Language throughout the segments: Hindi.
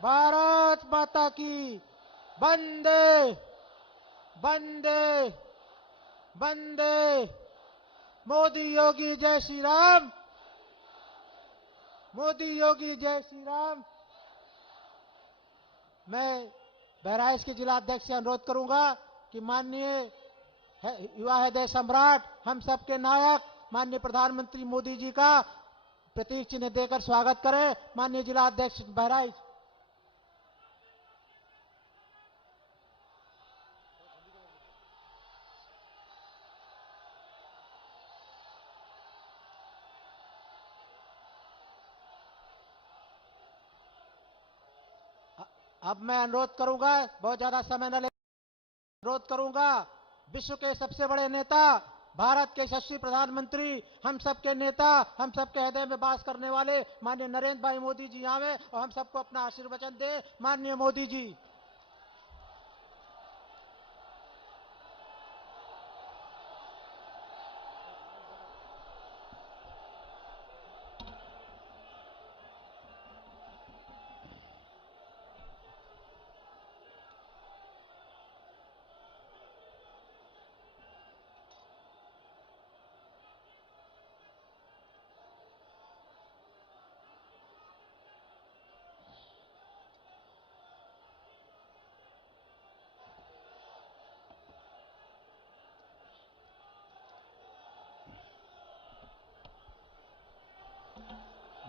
भारत माता की वंदे वंदे वंदे। मोदी योगी जय श्री राम। मोदी योगी जय श्री राम। मैं बहराइच के जिला अध्यक्ष से अनुरोध करूंगा कि माननीय युवा हृदय सम्राट, हम सबके नायक माननीय प्रधानमंत्री मोदी जी का प्रतीक चिन्ह देकर स्वागत करें। माननीय जिला अध्यक्ष बहराइच। अब मैं अनुरोध करूंगा, बहुत ज्यादा समय न ले, अनुरोध करूंगा विश्व के सबसे बड़े नेता, भारत के यशस्वी प्रधानमंत्री, हम सबके नेता, हम सबके हृदय में वास करने वाले माननीय नरेंद्र भाई मोदी जी आवे और हम सबको अपना आशीर्वचन दे। माननीय मोदी जी।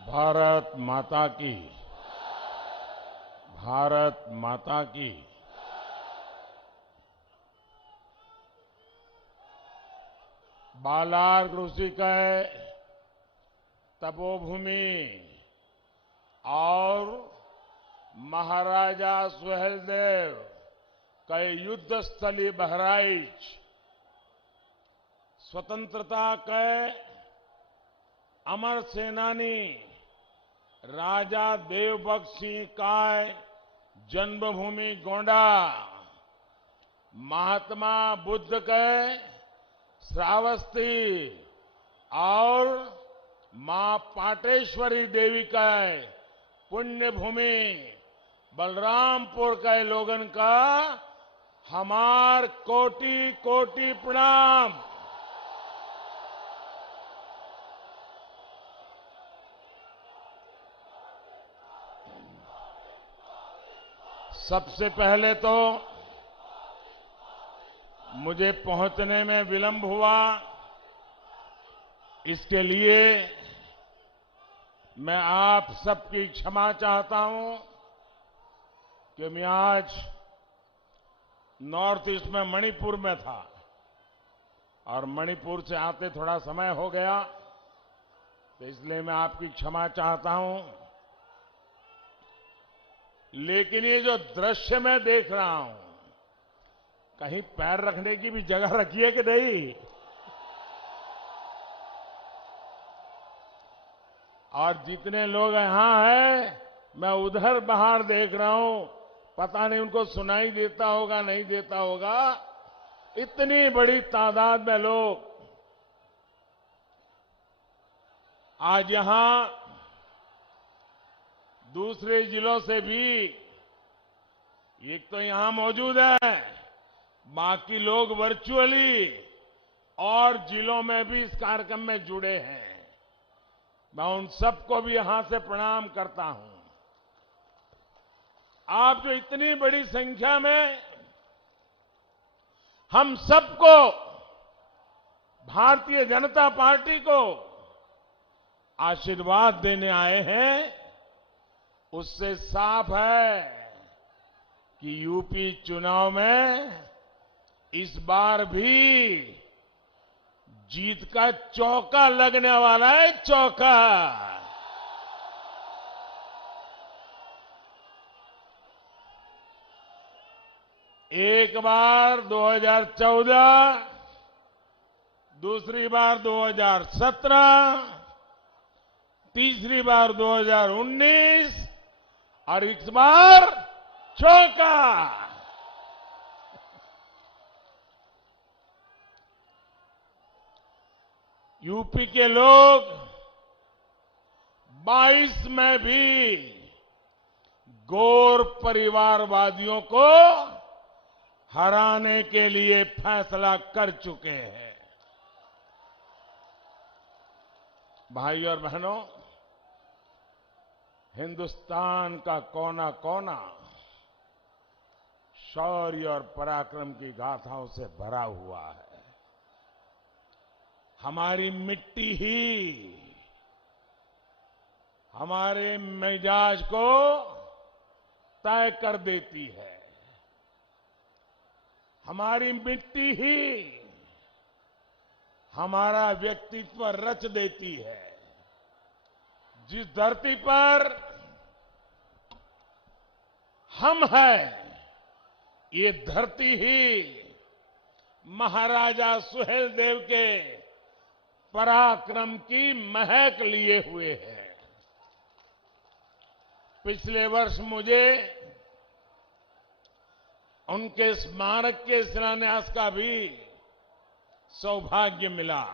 भारत माता की, भारत माता की। बालार ऋषि के तपोभूमि और महाराजा सुहेलदेव के युद्ध स्थली बहराइच स्वतंत्रता के अमर सेनानी राजा देवभक्त सिंह का जन्मभूमि गोंडा, महात्मा बुद्ध के श्रावस्ती और मां पाटेश्वरी देवी का पुण्य भूमि बलरामपुर के लोगन का हमार कोटि कोटि प्रणाम। सबसे पहले तो मुझे पहुंचने में विलंब हुआ, इसके लिए मैं आप सबकी क्षमा चाहता हूं कि मैं आज नॉर्थ ईस्ट में मणिपुर में था और मणिपुर से आते थोड़ा समय हो गया, तो इसलिए मैं आपकी क्षमा चाहता हूं। लेकिन ये जो दृश्य मैं देख रहा हूं, कहीं पैर रखने की भी जगह रखी है कि नहीं? और जितने लोग यहां हैं, मैं उधर बाहर देख रहा हूं, पता नहीं उनको सुनाई देता होगा नहीं देता होगा, इतनी बड़ी तादाद में लोग आज यहां दूसरे जिलों से भी एक तो यहां मौजूद है, बाकी लोग वर्चुअली और जिलों में भी इस कार्यक्रम में जुड़े हैं। मैं उन सबको भी यहां से प्रणाम करता हूं। आप जो इतनी बड़ी संख्या में हम सबको, भारतीय जनता पार्टी को आशीर्वाद देने आए हैं, उससे साफ है कि यूपी चुनाव में इस बार भी जीत का चौका लगने वाला है। चौका। एक बार 2014, दूसरी बार 2017, तीसरी बार 2019 और इस बार चौका। यूपी के लोग 22 में भी गौर परिवारवादियों को हराने के लिए फैसला कर चुके हैं। भाइयों और बहनों, हिंदुस्तान का कोना कोना शौर्य और पराक्रम की गाथाओं से भरा हुआ है। हमारी मिट्टी ही हमारे मिजाज को तय कर देती है। हमारी मिट्टी ही हमारा व्यक्तित्व रच देती है। जिस धरती पर हम हैं, ये धरती ही महाराजा सुहेलदेव के पराक्रम की महक लिए हुए है। पिछले वर्ष मुझे उनके स्मारक के शिलान्यास का भी सौभाग्य मिला।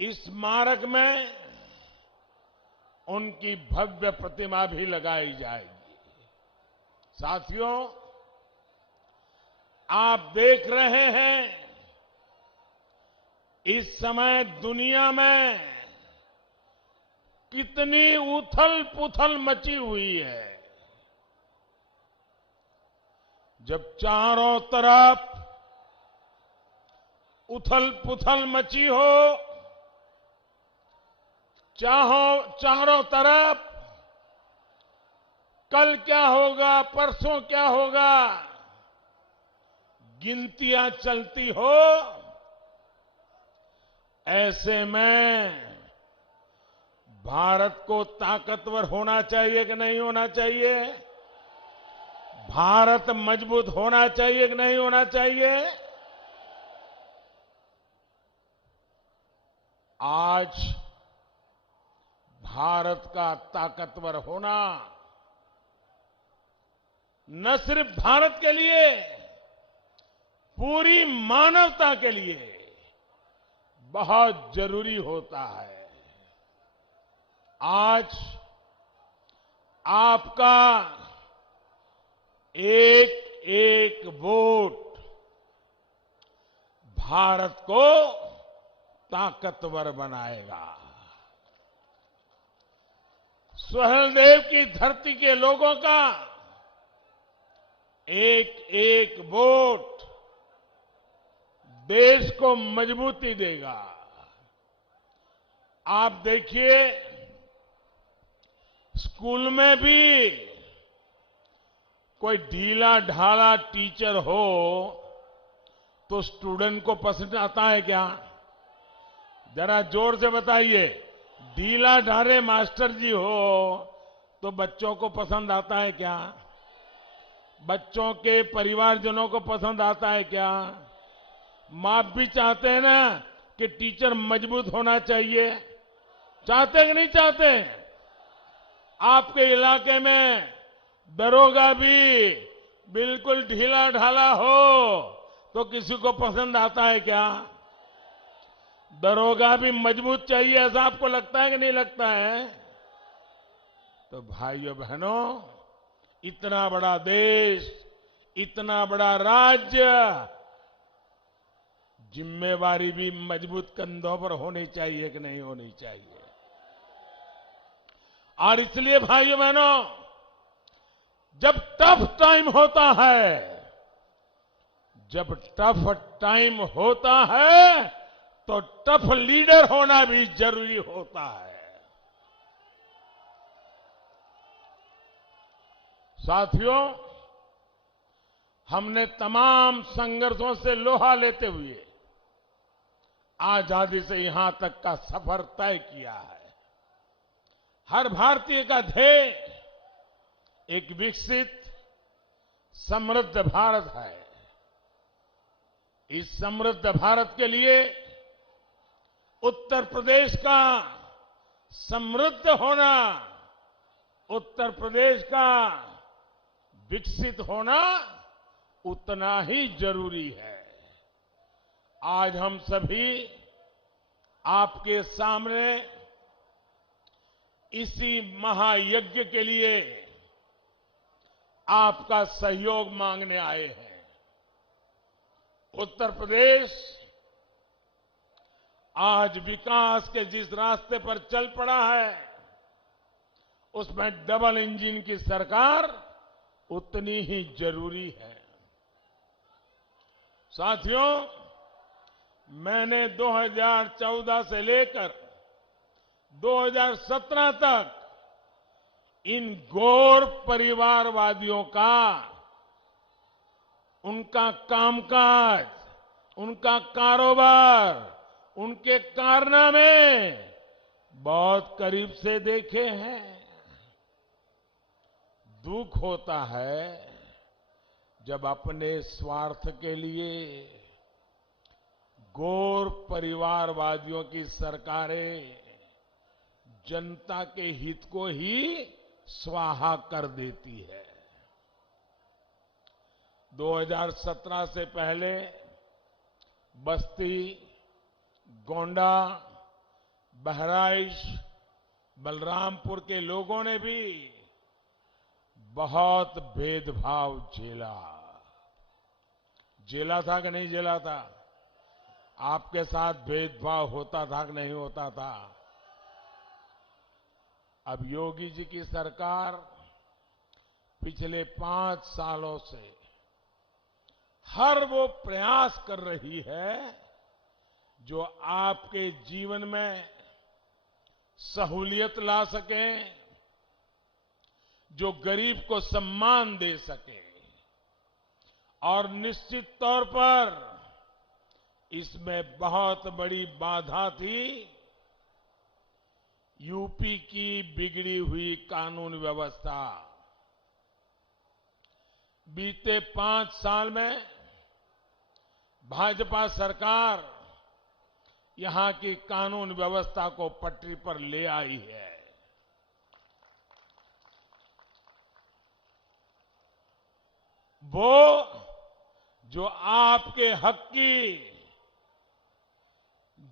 इस स्मारक में उनकी भव्य प्रतिमा भी लगाई जाएगी। साथियों, आप देख रहे हैं इस समय दुनिया में कितनी उथल पुथल मची हुई है। जब चारों तरफ उथल पुथल मची हो, चारों तरफ कल क्या होगा, परसों क्या होगा, गिनतियां चलती हो, ऐसे में भारत को ताकतवर होना चाहिए कि नहीं होना चाहिए? भारत मजबूत होना चाहिए कि नहीं होना चाहिए? आज भारत का ताकतवर होना न सिर्फ भारत के लिए, पूरी मानवता के लिए बहुत जरूरी होता है। आज आपका एक एक वोट भारत को ताकतवर बनाएगा। सुहेलदेव की धरती के लोगों का एक एक वोट देश को मजबूती देगा। आप देखिए, स्कूल में भी कोई ढीला ढाला टीचर हो तो स्टूडेंट को पसंद आता है क्या? जरा जोर से बताइए। ढीला ढाले मास्टर जी हो तो बच्चों को पसंद आता है क्या? बच्चों के परिवारजनों को पसंद आता है क्या? माँ भी चाहते हैं ना कि टीचर मजबूत होना चाहिए। चाहते कि नहीं चाहते? आपके इलाके में दरोगा भी बिल्कुल ढीला ढाला हो तो किसी को पसंद आता है क्या? दरोगा भी मजबूत चाहिए, ऐसा आपको लगता है कि नहीं लगता है? तो भाइयों बहनों, इतना बड़ा देश, इतना बड़ा राज्य, जिम्मेवारी भी मजबूत कंधों पर होनी चाहिए कि नहीं होनी चाहिए? और इसलिए भाइयों बहनों, जब टफ टाइम होता है, जब टफ टाइम होता है तो टफ लीडर होना भी जरूरी होता है। साथियों, हमने तमाम संघर्षों से लोहा लेते हुए आजादी से यहां तक का सफर तय किया है। हर भारतीय का ध्येय एक विकसित समृद्ध भारत है। इस समृद्ध भारत के लिए उत्तर प्रदेश का समृद्ध होना, उत्तर प्रदेश का विकसित होना उतना ही जरूरी है। आज हम सभी आपके सामने इसी महायज्ञ के लिए आपका सहयोग मांगने आए हैं। उत्तर प्रदेश आज विकास के जिस रास्ते पर चल पड़ा है, उसमें डबल इंजन की सरकार उतनी ही जरूरी है। साथियों, मैंने 2014 से लेकर 2017 तक इन गौर परिवारवादियों का, उनका कामकाज, उनका कारोबार, उनके कारनामे बहुत करीब से देखे हैं। दुख होता है जब अपने स्वार्थ के लिए गौर परिवारवादियों की सरकारें जनता के हित को ही स्वाहा कर देती है। 2017 से पहले बस्ती, गोंडा, बहराइच, बलरामपुर के लोगों ने भी बहुत भेदभाव झेला था कि नहीं झेला था? आपके साथ भेदभाव होता था कि नहीं होता था? अब योगी जी की सरकार पिछले 5 सालों से हर वो प्रयास कर रही है जो आपके जीवन में सहूलियत ला सके, जो गरीब को सम्मान दे सके। और निश्चित तौर पर इसमें बहुत बड़ी बाधा थी यूपी की बिगड़ी हुई कानून व्यवस्था। बीते 5 साल में भाजपा सरकार यहां की कानून व्यवस्था को पटरी पर ले आई है। वो जो आपके हक की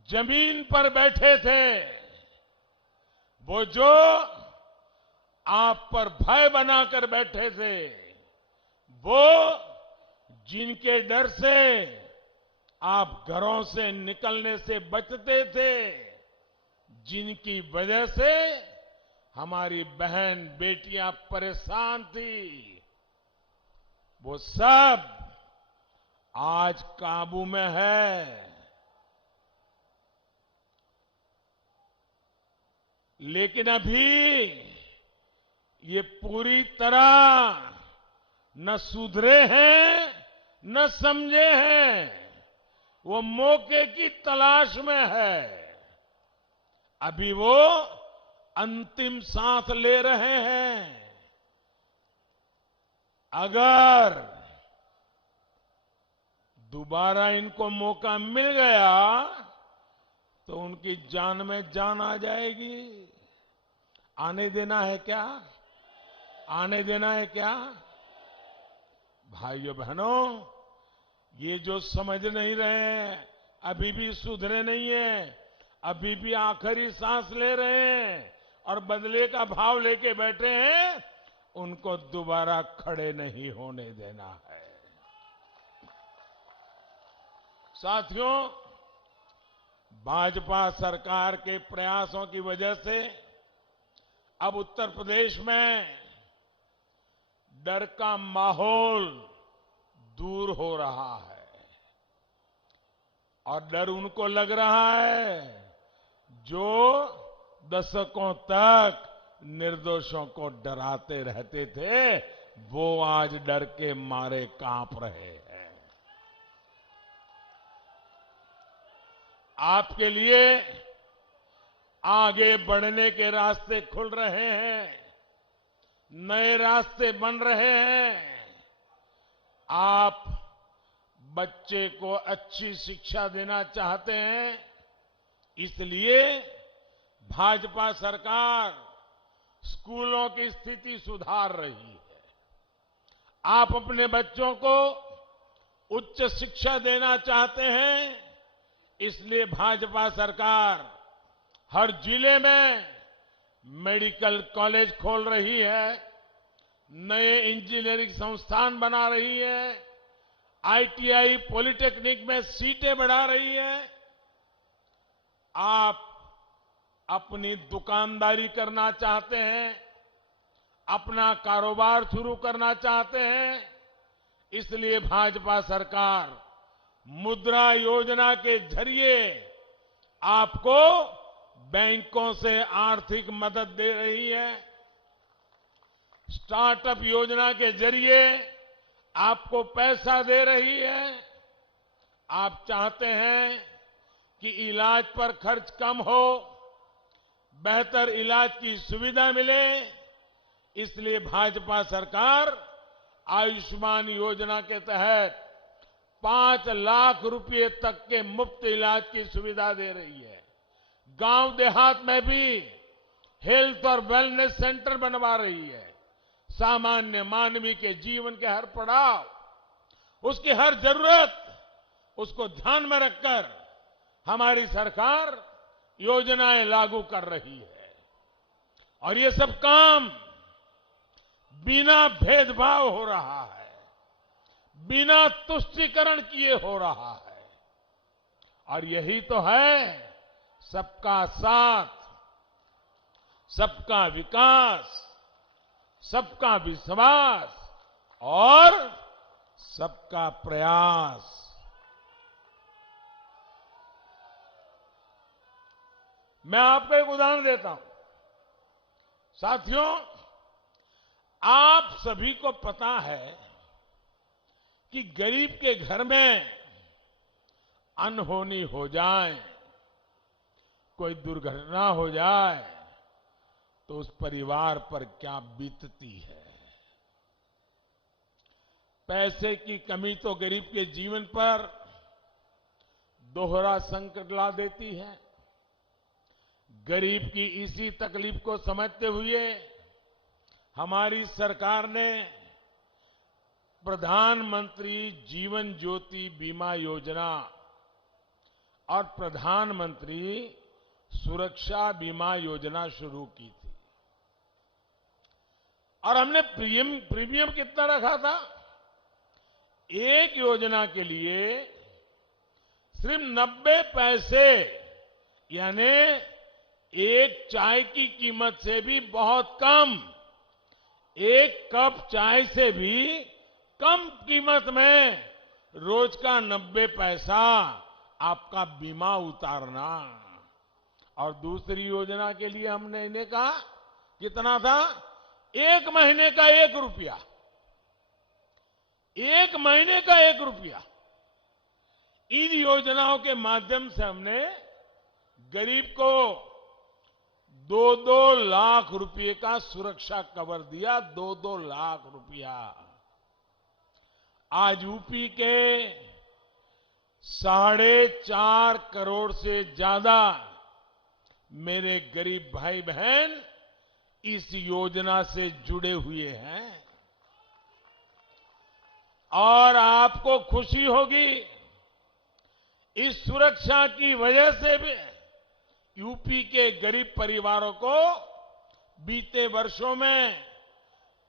जमीन पर बैठे थे, वो जो आप पर भय बनाकर बैठे थे, वो जिनके डर से आप घरों से निकलने से बचते थे, जिनकी वजह से हमारी बहन बेटियां परेशान थी, वो सब आज काबू में है। लेकिन अभी ये पूरी तरह न सुधरे हैं न समझे हैं। वो मौके की तलाश में है। अभी वो अंतिम सांस ले रहे हैं। अगर दोबारा इनको मौका मिल गया तो उनकी जान में जान आ जाएगी। आने देना है क्या? आने देना है क्या? भाइयों बहनों, ये जो समझ नहीं रहे हैं, अभी भी सुधरे नहीं है, अभी भी आखिरी सांस ले रहे हैं और बदले का भाव लेके बैठे हैं, उनको दोबारा खड़े नहीं होने देना है। साथियों, भाजपा सरकार के प्रयासों की वजह से अब उत्तर प्रदेश में डर का माहौल दूर हो रहा है। और डर उनको लग रहा है जो दशकों तक निर्दोषों को डराते रहते थे, वो आज डर के मारे कांप रहे हैं। आपके लिए आगे बढ़ने के रास्ते खुल रहे हैं, नए रास्ते बन रहे हैं। आप बच्चे को अच्छी शिक्षा देना चाहते हैं, इसलिए भाजपा सरकार स्कूलों की स्थिति सुधार रही है। आप अपने बच्चों को उच्च शिक्षा देना चाहते हैं, इसलिए भाजपा सरकार हर जिले में मेडिकल कॉलेज खोल रही है, नए इंजीनियरिंग संस्थान बना रही है, आईटीआई पॉलिटेक्निक में सीटें बढ़ा रही है। आप अपनी दुकानदारी करना चाहते हैं, अपना कारोबार शुरू करना चाहते हैं, इसलिए भाजपा सरकार मुद्रा योजना के जरिए आपको बैंकों से आर्थिक मदद दे रही है। स्टार्टअप योजना के जरिए आपको पैसा दे रही है। आप चाहते हैं कि इलाज पर खर्च कम हो, बेहतर इलाज की सुविधा मिले, इसलिए भाजपा सरकार आयुष्मान योजना के तहत 5 लाख रुपए तक के मुफ्त इलाज की सुविधा दे रही है। गांव देहात में भी हेल्थ और वेलनेस सेंटर बनवा रही है। सामान्य मानवी के जीवन के हर पड़ाव, उसकी हर जरूरत, उसको ध्यान में रखकर हमारी सरकार योजनाएं लागू कर रही है। और ये सब काम बिना भेदभाव हो रहा है, बिना तुष्टीकरण किए हो रहा है। और यही तो है सबका साथ, सबका विकास, सबका विश्वास और सबका प्रयास। मैं आपको एक उदाहरण देता हूं। साथियों, आप सभी को पता है कि गरीब के घर में अनहोनी हो जाए, कोई दुर्घटना हो जाए तो उस परिवार पर क्या बीतती है। पैसे की कमी तो गरीब के जीवन पर दोहरा संकट ला देती है। गरीब की इसी तकलीफ को समझते हुए हमारी सरकार ने प्रधानमंत्री जीवन ज्योति बीमा योजना और प्रधानमंत्री सुरक्षा बीमा योजना शुरू की थी। और हमने प्रीमियम कितना रखा था? एक योजना के लिए सिर्फ 90 पैसे, यानी एक चाय की कीमत से भी बहुत कम, एक कप चाय से भी कम कीमत में रोज का 90 पैसा आपका बीमा उतारना। और दूसरी योजना के लिए हमने इन्हें कहा, कितना था? 1 महीने का 1 रुपया, 1 महीने का 1 रुपया। इन योजनाओं के माध्यम से हमने गरीब को 2-2 लाख रुपए का सुरक्षा कवर दिया। 2-2 लाख रुपया। आज यूपी के 4.5 करोड़ से ज्यादा मेरे गरीब भाई बहन इस योजना से जुड़े हुए हैं। और आपको खुशी होगी, इस सुरक्षा की वजह से भी यूपी के गरीब परिवारों को बीते वर्षों में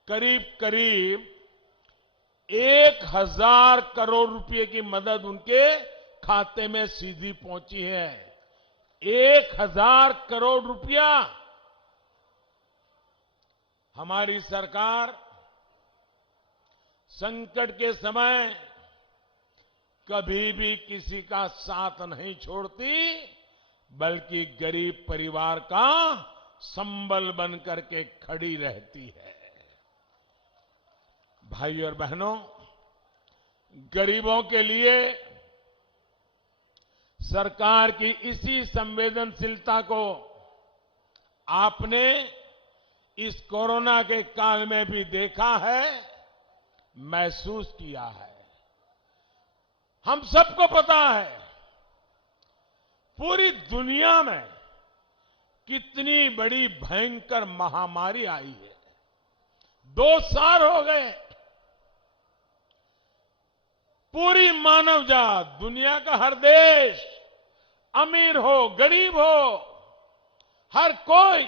करीब 1,000 करोड़ रुपए की मदद उनके खाते में सीधी पहुंची है। 1,000 करोड़ रुपया। हमारी सरकार संकट के समय कभी भी किसी का साथ नहीं छोड़ती, बल्कि गरीब परिवार का संबल बन करके खड़ी रहती है। भाई और बहनों, गरीबों के लिए सरकार की इसी संवेदनशीलता को आपने इस कोरोना के काल में भी देखा है, महसूस किया है। हम सबको पता है पूरी दुनिया में कितनी बड़ी भयंकर महामारी आई है। 2 साल हो गए। पूरी मानव जात, दुनिया का हर देश, अमीर हो गरीब हो, हर कोई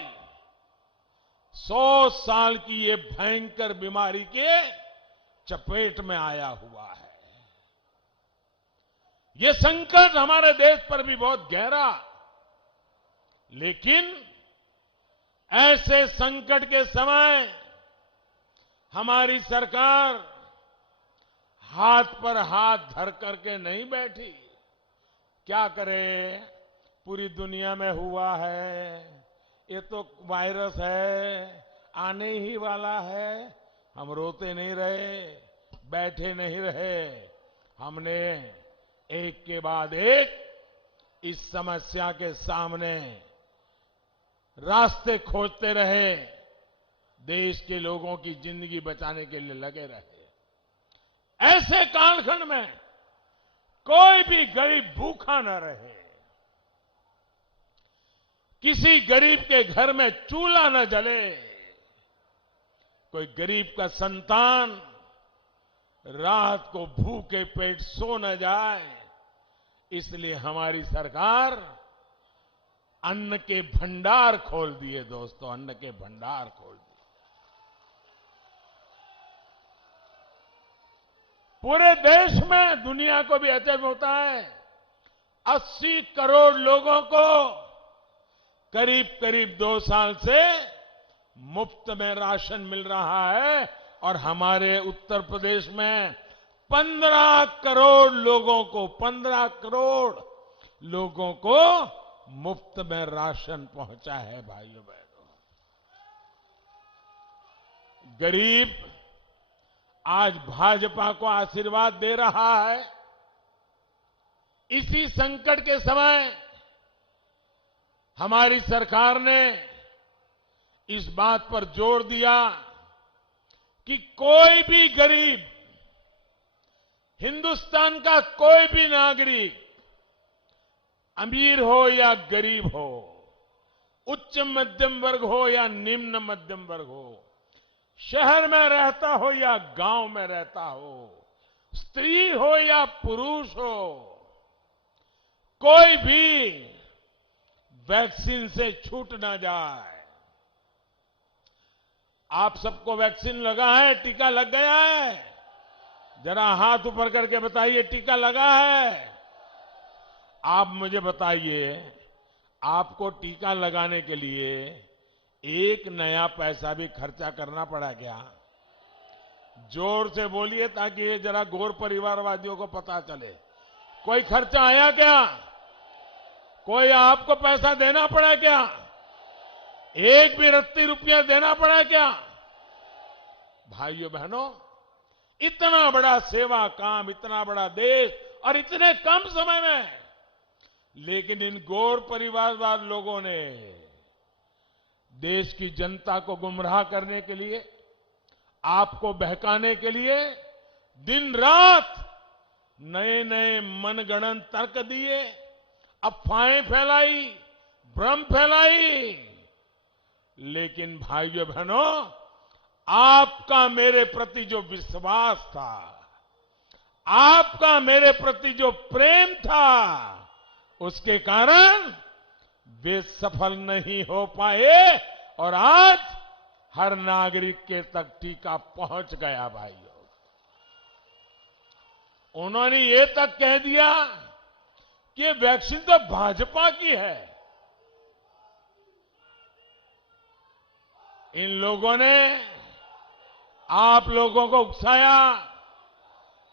100 साल की ये भयंकर बीमारी के चपेट में आया हुआ है। ये संकट हमारे देश पर भी बहुत गहरा, लेकिन ऐसे संकट के समय हमारी सरकार हाथ पर हाथ धर करके नहीं बैठी। क्या करे, पूरी दुनिया में हुआ है, ये तो वायरस है, आने ही वाला है। हम रोते नहीं रहे, बैठे नहीं रहे, हमने एक के बाद एक इस समस्या के सामने रास्ते खोजते रहे, देश के लोगों की जिंदगी बचाने के लिए लगे रहे। ऐसे कालखंड में कोई भी गरीब भूखा न रहे, किसी गरीब के घर में चूल्हा न जले, कोई गरीब का संतान रात को भूखे पेट सो न जाए, इसलिए हमारी सरकार अन्न के भंडार खोल दिए। दोस्तों, अन्न के भंडार खोल दिए। पूरे देश में, दुनिया को भी अचंभ होता है, 80 करोड़ लोगों को करीब करीब 2 साल से मुफ्त में राशन मिल रहा है, और हमारे उत्तर प्रदेश में 15 करोड़ लोगों को मुफ्त में राशन पहुंचा है। भाइयों बहनों, गरीब आज भाजपा को आशीर्वाद दे रहा है। इसी संकट के समय हमारी सरकार ने इस बात पर जोर दिया कि कोई भी गरीब, हिंदुस्तान का कोई भी नागरिक, अमीर हो या गरीब हो, उच्च मध्यम वर्ग हो या निम्न मध्यम वर्ग हो, शहर में रहता हो या गांव में रहता हो, स्त्री हो या पुरुष हो, कोई भी वैक्सीन से छूट ना जाए। आप सबको वैक्सीन लगा है, टीका लग गया है? जरा हाथ ऊपर करके बताइए, टीका लगा है? आप मुझे बताइए, आपको टीका लगाने के लिए एक नया पैसा भी खर्चा करना पड़ा क्या? जोर से बोलिए ताकि ये जरा गौर परिवारवादियों को पता चले। कोई खर्चा आया क्या? कोई आपको पैसा देना पड़ा क्या? एक भी रत्ती रुपया देना पड़ा क्या? भाइयों बहनों, इतना बड़ा सेवा काम, इतना बड़ा देश, और इतने कम समय में, लेकिन इन गौर परिवारवाद लोगों ने देश की जनता को गुमराह करने के लिए, आपको बहकाने के लिए दिन रात नए नए मनगढ़ंत तर्क दिए, अफवाहें फैलाई, भ्रम फैलाई। लेकिन भाइयों बहनों, आपका मेरे प्रति जो विश्वास था, आपका मेरे प्रति जो प्रेम था, उसके कारण वे सफल नहीं हो पाए, और आज हर नागरिक के तक टीका पहुंच गया। भाइयों, उन्होंने ये तक कह दिया कि वैक्सीन तो भाजपा की है। इन लोगों ने आप लोगों को उकसाया,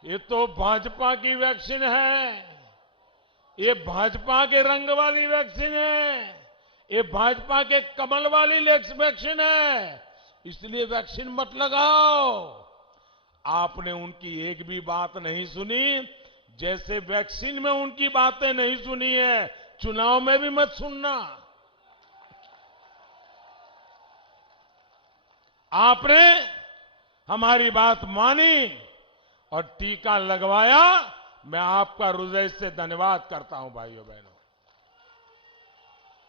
ये तो भाजपा की वैक्सीन है, ये भाजपा के रंग वाली वैक्सीन है, ये भाजपा के कमल वाली वैक्सीन है, इसलिए वैक्सीन मत लगाओ। आपने उनकी एक भी बात नहीं सुनी, जैसे वैक्सीन में उनकी बातें नहीं सुनी है, चुनाव में भी मत सुनना। आपने हमारी बात मानी और टीका लगवाया। मैं आपका हृदय से धन्यवाद करता हूं भाइयों बहनों।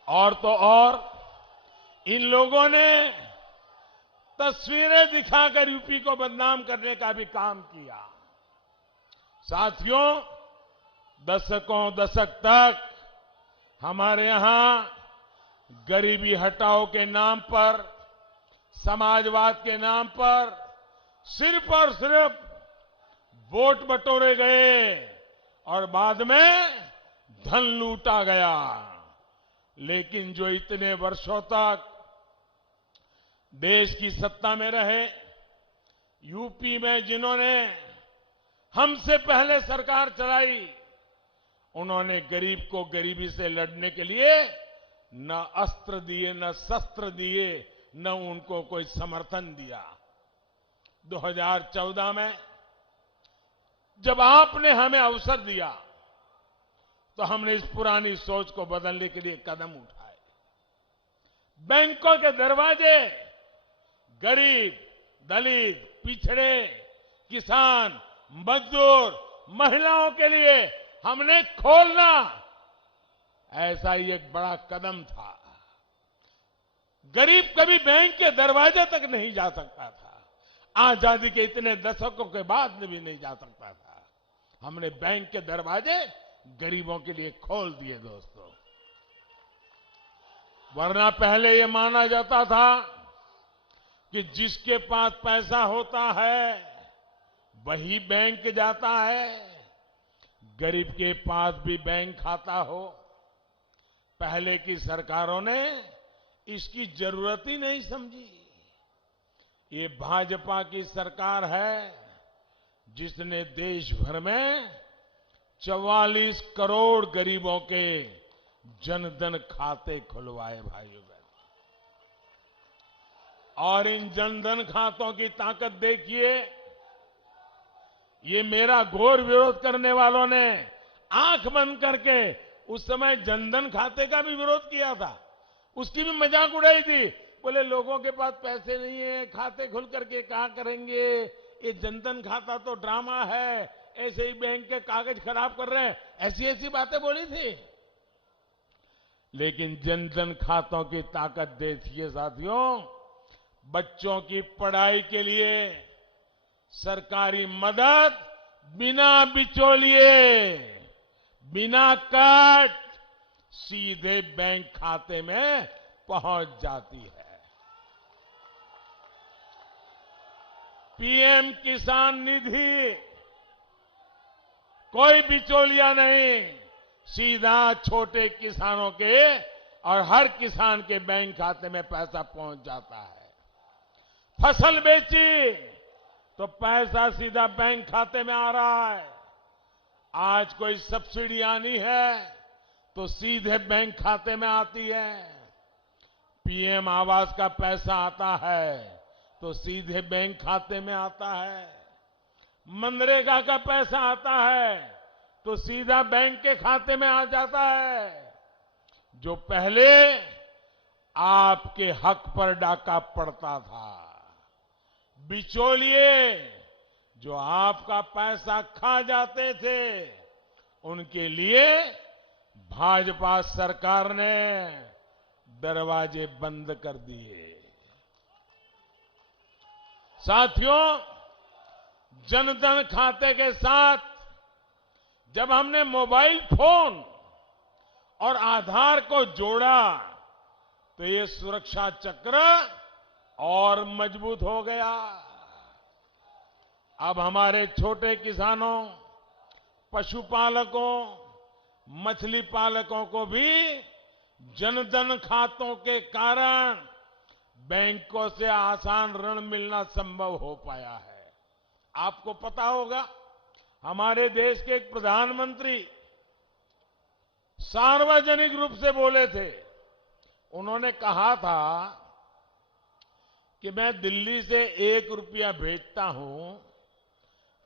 और तो और, इन लोगों ने तस्वीरें दिखाकर यूपी को बदनाम करने का भी काम किया। साथियों, दशक तक हमारे यहां गरीबी हटाओ के नाम पर समाजवाद के नाम पर सिर्फ और सिर्फ वोट बटोरे गए और बाद में धन लूटा गया। लेकिन जो इतने वर्षों तक देश की सत्ता में रहे, यूपी में जिन्होंने हमसे पहले सरकार चलाई, उन्होंने गरीब को गरीबी से लड़ने के लिए न अस्त्र दिए, न शस्त्र दिए, न उनको कोई समर्थन दिया। 2014 में जब आपने हमें अवसर दिया तो हमने इस पुरानी सोच को बदलने के लिए कदम उठाए। बैंकों के दरवाजे गरीब, दलित, पिछड़े, किसान, मजदूर, महिलाओं के लिए हमने खोलना, ऐसा ही एक बड़ा कदम था। गरीब कभी बैंक के दरवाजे तक नहीं जा सकता था। आजादी के इतने दशकों के बाद भी नहीं जा सकता था। हमने बैंक के दरवाजे गरीबों के लिए खोल दिए दोस्तों। वरना पहले ये माना जाता था कि जिसके पास पैसा होता है वही बैंक जाता है, गरीब के पास भी बैंक खाता हो। पहले की सरकारों ने इसकी जरूरत ही नहीं समझी। ये भाजपा की सरकार है जिसने देश भर में 44 करोड़ गरीबों के जनधन खाते खुलवाए भाइयों बहनों। और इन जनधन खातों की ताकत देखिए। ये मेरा घोर विरोध करने वालों ने आंख बंद करके उस समय जनधन खाते का भी विरोध किया था, उसकी भी मजाक उड़ाई थी। बोले लोगों के पास पैसे नहीं है, खाते खुल करके क्या करेंगे, ये जनधन खाता तो ड्रामा है, ऐसे ही बैंक के कागज खराब कर रहे हैं, ऐसी ऐसी बातें बोली थी। लेकिन जनधन खातों की ताकत देखिए साथियों। बच्चों की पढ़ाई के लिए सरकारी मदद बिना बिचौलिए, बिना कट, सीधे बैंक खाते में पहुंच जाती है। पीएम किसान निधि, कोई बिचौलिया नहीं, सीधा छोटे किसानों के और हर किसान के बैंक खाते में पैसा पहुंच जाता है। फसल बेची तो पैसा सीधा बैंक खाते में आ रहा है। आज कोई सब्सिडी आनी है तो सीधे बैंक खाते में आती है। पीएम आवास का पैसा आता है तो सीधे बैंक खाते में आता है। मनरेगा का पैसा आता है तो सीधा बैंक के खाते में आ जाता है। जो पहले आपके हक पर डाका पड़ता था, बिचौलिए जो आपका पैसा खा जाते थे, उनके लिए भाजपा सरकार ने दरवाजे बंद कर दिए। साथियों, जनधन खाते के साथ जब हमने मोबाइल फोन और आधार को जोड़ा तो ये सुरक्षा चक्र और मजबूत हो गया। अब हमारे छोटे किसानों, पशुपालकों, मछली पालकों को भी जनधन खातों के कारण बैंकों से आसान ऋण मिलना संभव हो पाया है। आपको पता होगा, हमारे देश के एक प्रधानमंत्री सार्वजनिक रूप से बोले थे। उन्होंने कहा था कि मैं दिल्ली से 1 रुपया भेजता हूं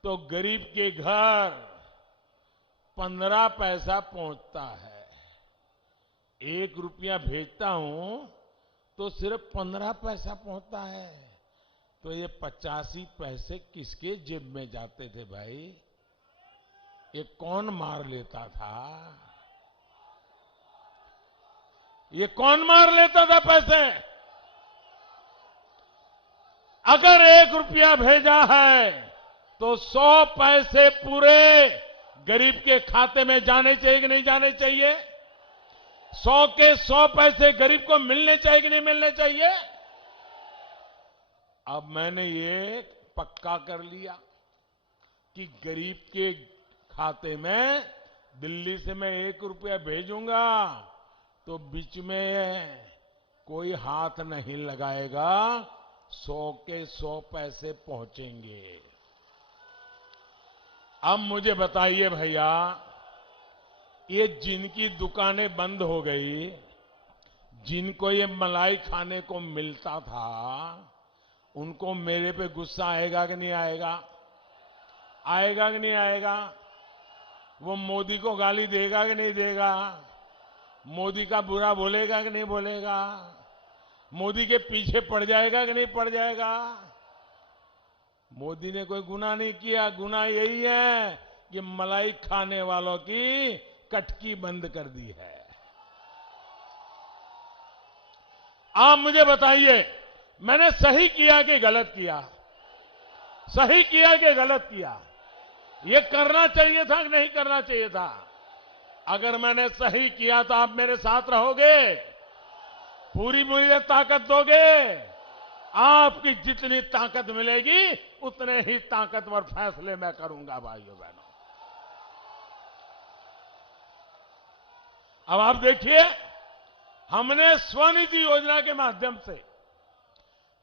तो गरीब के घर 15 पैसा पहुंचता है। 1 रुपया भेजता हूं तो सिर्फ 15 पैसा पहुंचता है। तो ये 85 पैसे किसके जेब में जाते थे भाई? ये कौन मार लेता था? ये कौन मार लेता था पैसे? अगर 1 रुपया भेजा है तो 100 पैसे पूरे गरीब के खाते में जाने चाहिए कि नहीं जाने चाहिए? 100 के 100 पैसे गरीब को मिलने चाहिए कि नहीं मिलने चाहिए? अब मैंने ये पक्का कर लिया कि गरीब के खाते में दिल्ली से मैं 1 रुपया भेजूंगा तो बीच में कोई हाथ नहीं लगाएगा, 100 के 100 पैसे पहुंचेंगे। अब मुझे बताइए भैया, ये जिनकी दुकानें बंद हो गई, जिनको ये मलाई खाने को मिलता था, उनको मेरे पे गुस्सा आएगा कि नहीं आएगा? आएगा कि नहीं आएगा? वो मोदी को गाली देगा कि नहीं देगा? मोदी का बुरा बोलेगा कि नहीं बोलेगा? मोदी के पीछे पड़ जाएगा कि नहीं पड़ जाएगा? मोदी ने कोई गुनाह नहीं किया, गुनाह यही है कि मलाई खाने वालों की कटकी बंद कर दी है। आप मुझे बताइए, मैंने सही किया कि गलत किया? सही किया कि गलत किया? ये करना चाहिए था कि नहीं करना चाहिए था? अगर मैंने सही किया तो आप मेरे साथ रहोगे, पूरी मुझे ताकत दोगे। आपकी जितनी ताकत मिलेगी उतने ही ताकतवर फैसले मैं करूंगा भाइयों बहनों। अब आप देखिए, हमने स्वनिधि योजना के माध्यम से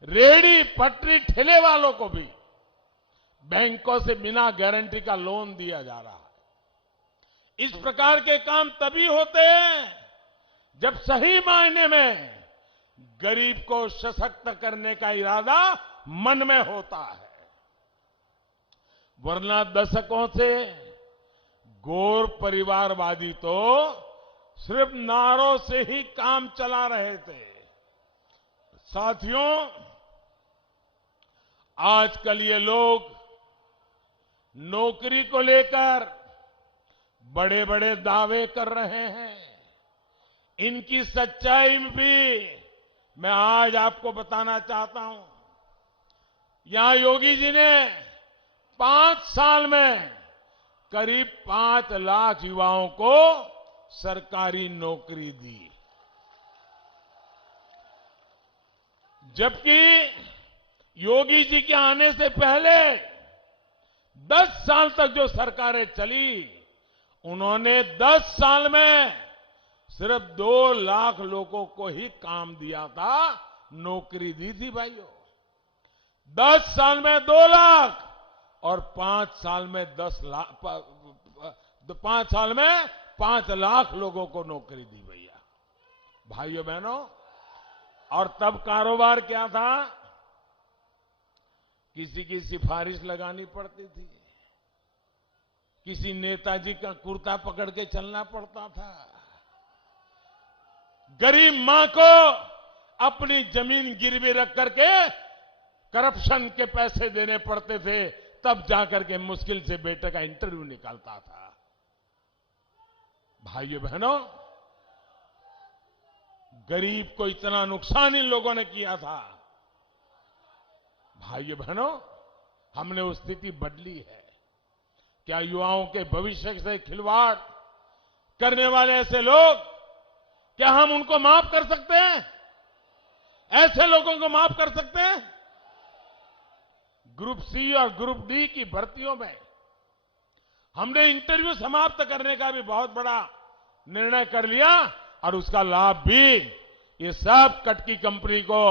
रेहड़ी पटरी ठेले वालों को भी बैंकों से बिना गारंटी का लोन दिया जा रहा है। इस प्रकार के काम तभी होते हैं जब सही मायने में गरीब को सशक्त करने का इरादा मन में होता है, वरना दशकों से गौर परिवारवादी तो सिर्फ नारों से ही काम चला रहे थे। साथियों, आजकल ये लोग नौकरी को लेकर बड़े बड़े दावे कर रहे हैं। इनकी सच्चाई भी मैं आज आपको बताना चाहता हूं। यहां योगी जी ने 5 साल में करीब 5 लाख युवाओं को सरकारी नौकरी दी, जबकि योगी जी के आने से पहले 10 साल तक जो सरकारें चली, उन्होंने 10 साल में सिर्फ 2 लाख लोगों को ही काम दिया था, नौकरी दी थी भाइयों। 10 साल में 2 लाख और 5 साल में 10 लाख, 5 साल में 5 लाख लोगों को नौकरी दी भैया, भाइयों बहनों। और तब कारोबार क्या था? किसी की सिफारिश लगानी पड़ती थी, किसी नेताजी का कुर्ता पकड़ के चलना पड़ता था, गरीब मां को अपनी जमीन गिरवी रख करके करप्शन के पैसे देने पड़ते थे, तब जाकर के मुश्किल से बेटे का इंटरव्यू निकालता था। भाइयों बहनों, गरीब को इतना नुकसान इन लोगों ने किया था। भाइयों बहनों, हमने वो स्थिति बदली है। क्या युवाओं के भविष्य से खिलवाड़ करने वाले ऐसे लोग, क्या हम उनको माफ कर सकते हैं? ऐसे लोगों को माफ कर सकते हैं? ग्रुप सी और ग्रुप डी की भर्तियों में हमने इंटरव्यू समाप्त करने का भी बहुत बड़ा निर्णय कर लिया और उसका लाभ भी ये सब कटकी कंपनी को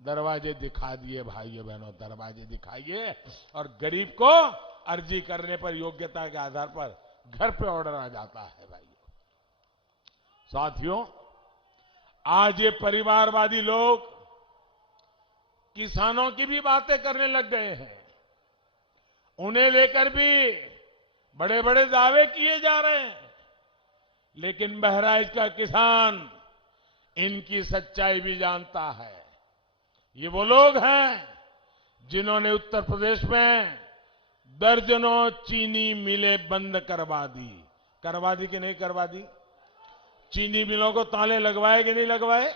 दरवाजे दिखा दिए। भाइयों बहनों, दरवाजे दिखाइए और गरीब को अर्जी करने पर योग्यता के आधार पर घर पे ऑर्डर आ जाता है। भाइयों साथियों, आज ये परिवारवादी लोग किसानों की भी बातें करने लग गए हैं। उन्हें लेकर भी बड़े बड़े दावे किए जा रहे हैं, लेकिन बहराइच का किसान इनकी सच्चाई भी जानता है। ये वो लोग हैं जिन्होंने उत्तर प्रदेश में दर्जनों चीनी मिलें बंद करवा दी कि नहीं करवा दी? चीनी मिलों को ताले लगवाए कि नहीं लगवाए?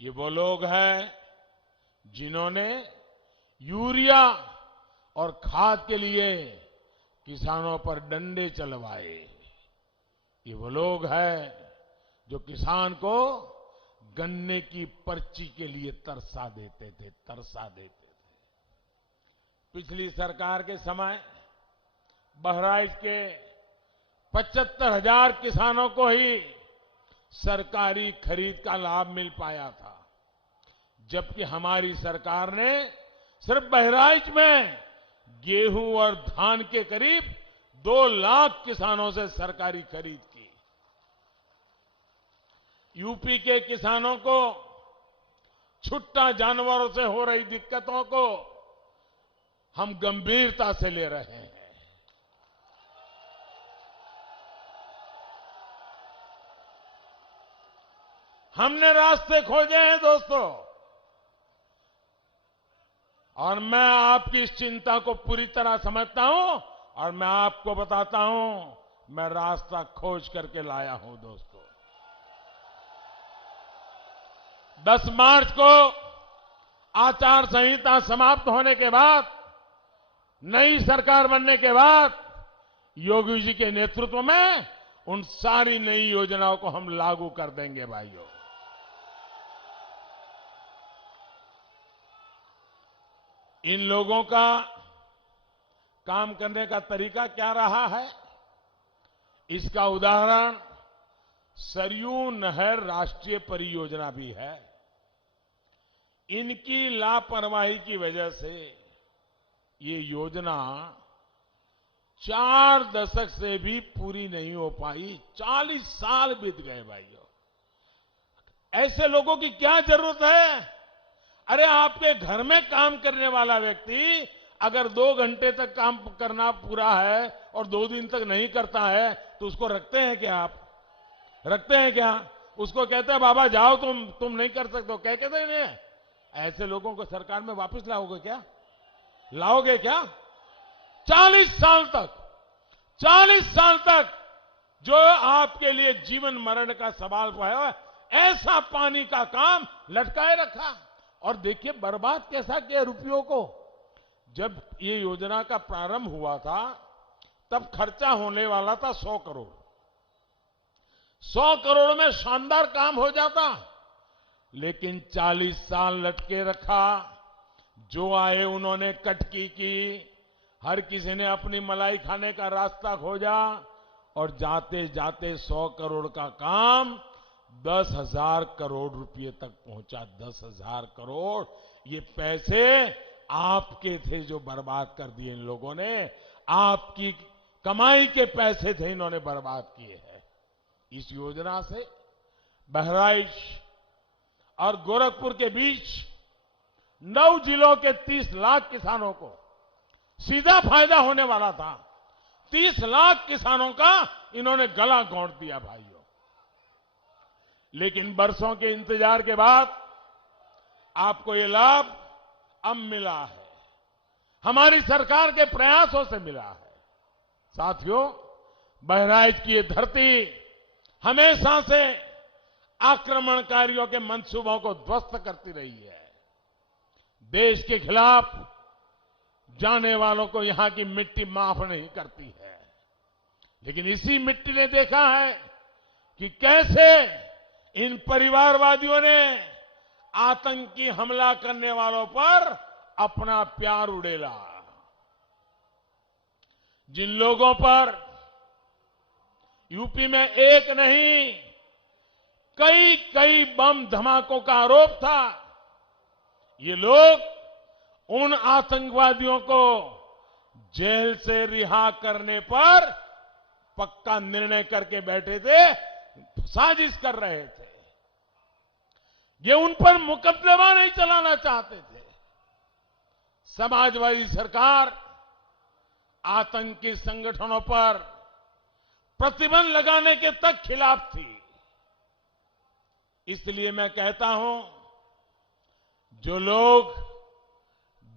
ये वो लोग हैं जिन्होंने यूरिया और खाद के लिए किसानों पर डंडे चलवाए। ये वो लोग हैं जो किसान को गन्ने की पर्ची के लिए तरसा देते थे। पिछली सरकार के समय बहराइच के 75,000 किसानों को ही सरकारी खरीद का लाभ मिल पाया था, जबकि हमारी सरकार ने सिर्फ बहराइच में गेहूं और धान के करीब 2 लाख किसानों से सरकारी खरीद की। यूपी के किसानों को छुट्टा जानवरों से हो रही दिक्कतों को हम गंभीरता से ले रहे हैं। हमने रास्ते खोजे हैं दोस्तों, और मैं आपकी इस चिंता को पूरी तरह समझता हूं और मैं आपको बताता हूं, मैं रास्ता खोज करके लाया हूं दोस्तों। 10 मार्च को आचार संहिता समाप्त होने के बाद, नई सरकार बनने के बाद योगी जी के नेतृत्व में उन सारी नई योजनाओं को हम लागू कर देंगे भाइयों। इन लोगों का काम करने का तरीका क्या रहा है, इसका उदाहरण सरयू नहर राष्ट्रीय परियोजना भी है। इनकी लापरवाही की वजह से ये योजना 4 दशक से भी पूरी नहीं हो पाई। 40 साल बीत गए भाइयों। ऐसे लोगों की क्या जरूरत है? अरे आपके घर में काम करने वाला व्यक्ति अगर 2 घंटे तक काम करना पूरा है और 2 दिन तक नहीं करता है तो उसको रखते हैं क्या? आप रखते हैं क्या? उसको कहते हैं बाबा जाओ, तुम नहीं कर सकते हो, कह कहते नहीं। ऐसे लोगों को सरकार में वापस लाओगे क्या? लाओगे क्या? 40 साल तक जो आपके लिए जीवन मरण का सवाल है, ऐसा पानी का काम लटकाए रखा। और देखिए बर्बाद कैसा किया रुपयों को। जब ये योजना का प्रारंभ हुआ था तब खर्चा होने वाला था 100 करोड़। 100 करोड़ में शानदार काम हो जाता, लेकिन 40 साल लटके रखा। जो आए उन्होंने कटकी की, हर किसी ने अपनी मलाई खाने का रास्ता खोजा और जाते जाते 100 करोड़ का काम 10,000 करोड़ रुपए तक पहुंचा। 10,000 करोड़ ये पैसे आपके थे जो बर्बाद कर दिए इन लोगों ने। आपकी कमाई के पैसे थे, इन्होंने बर्बाद किए हैं। इस योजना से बहराइच और गोरखपुर के बीच 9 जिलों के 30 लाख किसानों को सीधा फायदा होने वाला था। 30 लाख किसानों का इन्होंने गला घोंट दिया भाइयों। लेकिन बरसों के इंतजार के बाद आपको ये लाभ अब मिला है, हमारी सरकार के प्रयासों से मिला है। साथियों, बहराइच की ये धरती हमेशा से आक्रमणकारियों के मंसूबों को ध्वस्त करती रही है। देश के खिलाफ जाने वालों को यहां की मिट्टी माफ नहीं करती है। लेकिन इसी मिट्टी ने देखा है कि कैसे इन परिवारवादियों ने आतंकी हमला करने वालों पर अपना प्यार उड़ेला। जिन लोगों पर यूपी में एक नहीं कई बम धमाकों का आरोप था, ये लोग उन आतंकवादियों को जेल से रिहा करने पर पक्का निर्णय करके बैठे थे, साजिश कर रहे थे। ये उन पर मुकदमा नहीं चलाना चाहते थे। समाजवादी सरकार आतंकी संगठनों पर प्रतिबंध लगाने के तक खिलाफ थी। इसलिए मैं कहता हूं, जो लोग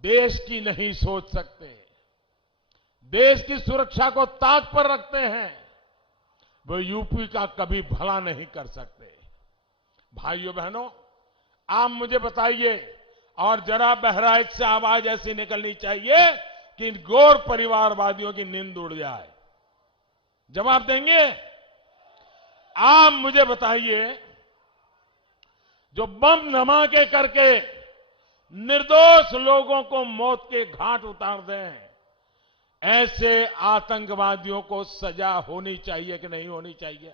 देश की नहीं सोच सकते, देश की सुरक्षा को ताक पर रखते हैं, वो यूपी का कभी भला नहीं कर सकते। भाइयों बहनों, आप मुझे बताइए, और जरा बहराइच से आवाज ऐसी निकलनी चाहिए कि इन गौर परिवारवादियों की नींद उड़ जाए। जवाब देंगे? आप मुझे बताइए, जो बम धमाके करके निर्दोष लोगों को मौत के घाट उतार दें, ऐसे आतंकवादियों को सजा होनी चाहिए कि नहीं होनी चाहिए?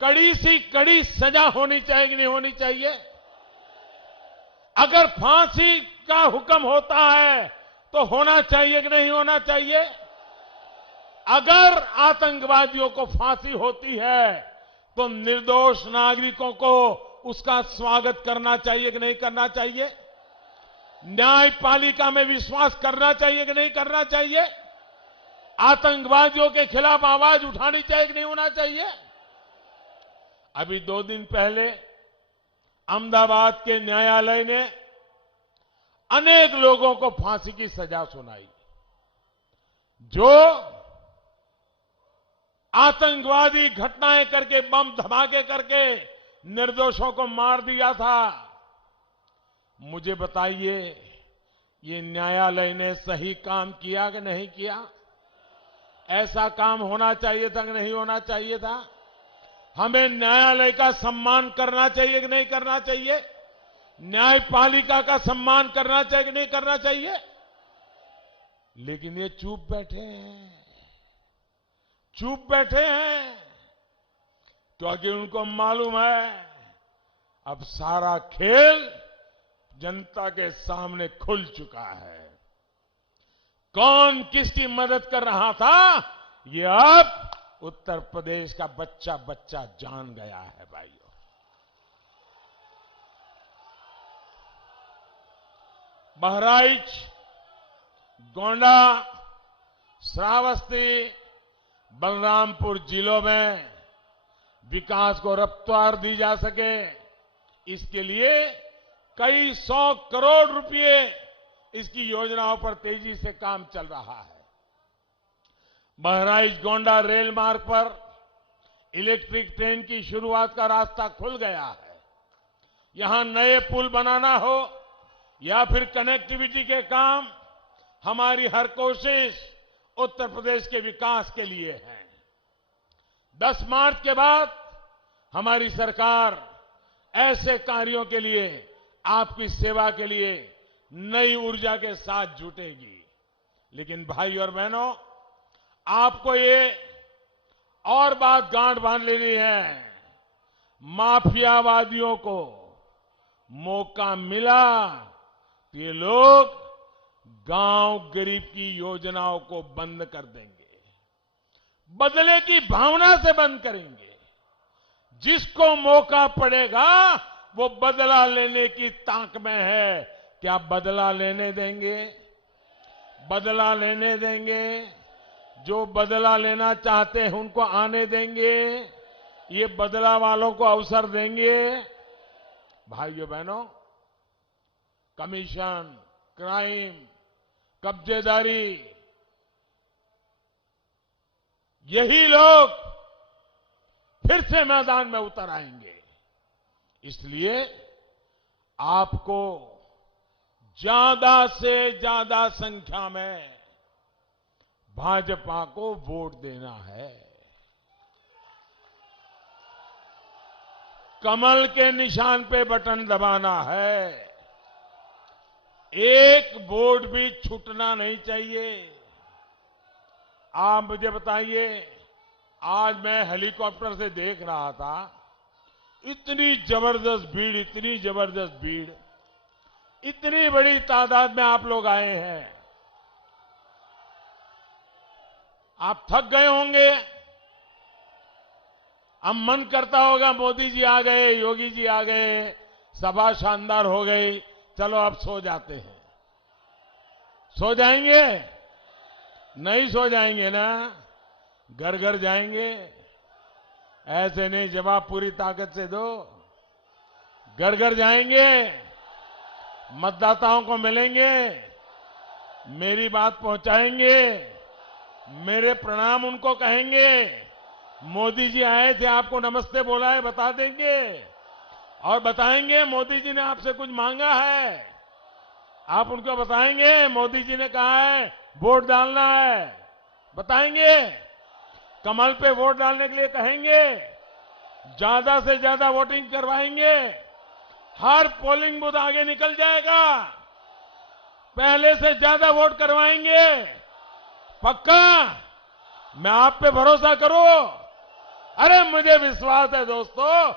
कड़ी सी कड़ी सजा होनी चाहिए कि नहीं होनी चाहिए? अगर फांसी का हुक्म होता है तो होना चाहिए कि नहीं होना चाहिए? अगर आतंकवादियों को फांसी होती है तो निर्दोष नागरिकों को उसका स्वागत करना चाहिए कि नहीं करना चाहिए? न्यायपालिका में विश्वास करना चाहिए कि नहीं करना चाहिए? आतंकवादियों के खिलाफ आवाज उठानी चाहिए कि नहीं होना चाहिए? अभी 2 दिन पहले अहमदाबाद के न्यायालय ने अनेक लोगों को फांसी की सजा सुनाई, जो आतंकवादी घटनाएं करके, बम धमाके करके निर्दोषों को मार दिया था। मुझे बताइए, ये न्यायालय ने सही काम किया कि नहीं किया? ऐसा काम होना चाहिए था कि नहीं होना चाहिए था? हमें न्यायालय का सम्मान करना चाहिए कि नहीं करना चाहिए? न्यायपालिका का सम्मान करना चाहिए कि नहीं करना चाहिए? लेकिन ये चुप बैठे हैं, चुप बैठे हैं, क्योंकि उनको मालूम है अब सारा खेल जनता के सामने खुल चुका है। कौन किसकी मदद कर रहा था, ये अब उत्तर प्रदेश का बच्चा बच्चा जान गया है भाइयों। बहराइच, गोंडा, श्रावस्ती, बलरामपुर जिलों में विकास को रफ्तार दी जा सके, इसके लिए कई 100 करोड़ रुपए इसकी योजनाओं पर तेजी से काम चल रहा है। बहराइच गोंडा रेल मार्ग पर इलेक्ट्रिक ट्रेन की शुरुआत का रास्ता खुल गया है। यहां नए पुल बनाना हो या फिर कनेक्टिविटी के काम, हमारी हर कोशिश उत्तर प्रदेश के विकास के लिए है। 10 मार्च के बाद हमारी सरकार ऐसे कार्यों के लिए, आपकी सेवा के लिए नई ऊर्जा के साथ जुटेगी। लेकिन भाई और बहनों, आपको ये और बात गांठ बांध लेनी है, माफियावादियों को मौका मिला तो ये लोग गांव गरीब की योजनाओं को बंद कर देंगे, बदले की भावना से बंद करेंगे। जिसको मौका पड़ेगा वो बदला लेने की ताक में है। क्या बदला लेने देंगे? बदला लेने देंगे? जो बदला लेना चाहते हैं उनको आने देंगे? ये बदला वालों को अवसर देंगे? भाइयों बहनों, कमीशन, क्राइम, कब्जेदारी, यही लोग फिर से मैदान में उतर आएंगे। इसलिए आपको ज्यादा से ज्यादा संख्या में भाजपा को वोट देना है। कमल के निशान पे बटन दबाना है। एक वोट भी छूटना नहीं चाहिए। आप मुझे बताइए, आज मैं हेलीकॉप्टर से देख रहा था, इतनी जबरदस्त भीड़, इतनी जबरदस्त भीड़, इतनी बड़ी तादाद में आप लोग आए हैं। आप थक गए होंगे। अब मन करता होगा मोदी जी आ गए, योगी जी आ गए, सभा शानदार हो गई, चलो अब सो जाते हैं। सो जाएंगे? नहीं सो जाएंगे ना, घर घर जाएंगे। ऐसे नहीं, जवाब पूरी ताकत से दो। घर घर जाएंगे, मतदाताओं को मिलेंगे, मेरी बात पहुंचाएंगे, मेरे प्रणाम उनको कहेंगे। मोदी जी आए थे, आपको नमस्ते बोला है, बता देंगे और बताएंगे मोदी जी ने आपसे कुछ मांगा है। आप उनको बताएंगे मोदी जी ने कहा है वोट डालना है, बताएंगे। कमल पे वोट डालने के लिए कहेंगे। ज्यादा से ज्यादा वोटिंग करवाएंगे। हर पोलिंग बूथ आगे निकल जाएगा। पहले से ज्यादा वोट करवाएंगे। पक्का? मैं आप पे भरोसा करूं? अरे मुझे विश्वास है दोस्तों,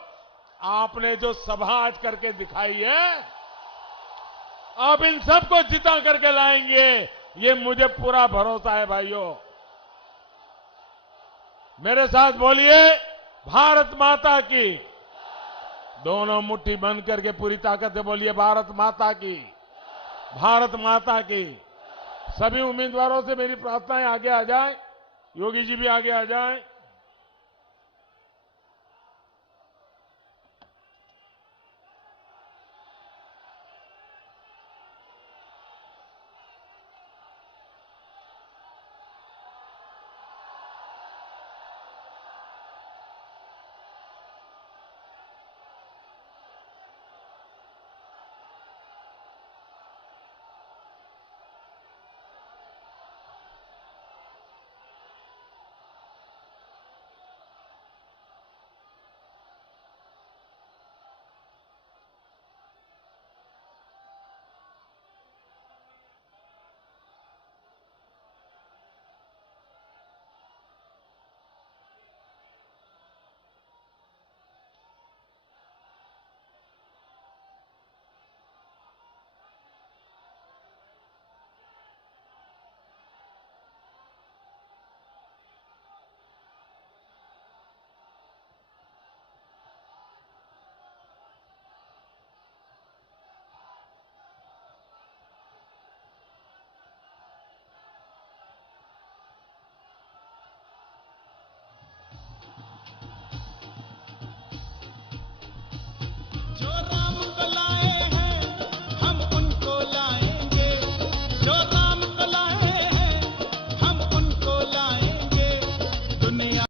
आपने जो सभा आज करके दिखाई है, अब इन सबको जिता करके लाएंगे, ये मुझे पूरा भरोसा है भाइयों। मेरे साथ बोलिए, भारत माता की। दोनों मुट्ठी बंद करके पूरी ताकत से बोलिए, भारत माता की, भारत माता की। सभी उम्मीदवारों से मेरी प्रार्थना है, आगे आ जाए। योगी जी भी आगे आ जाए।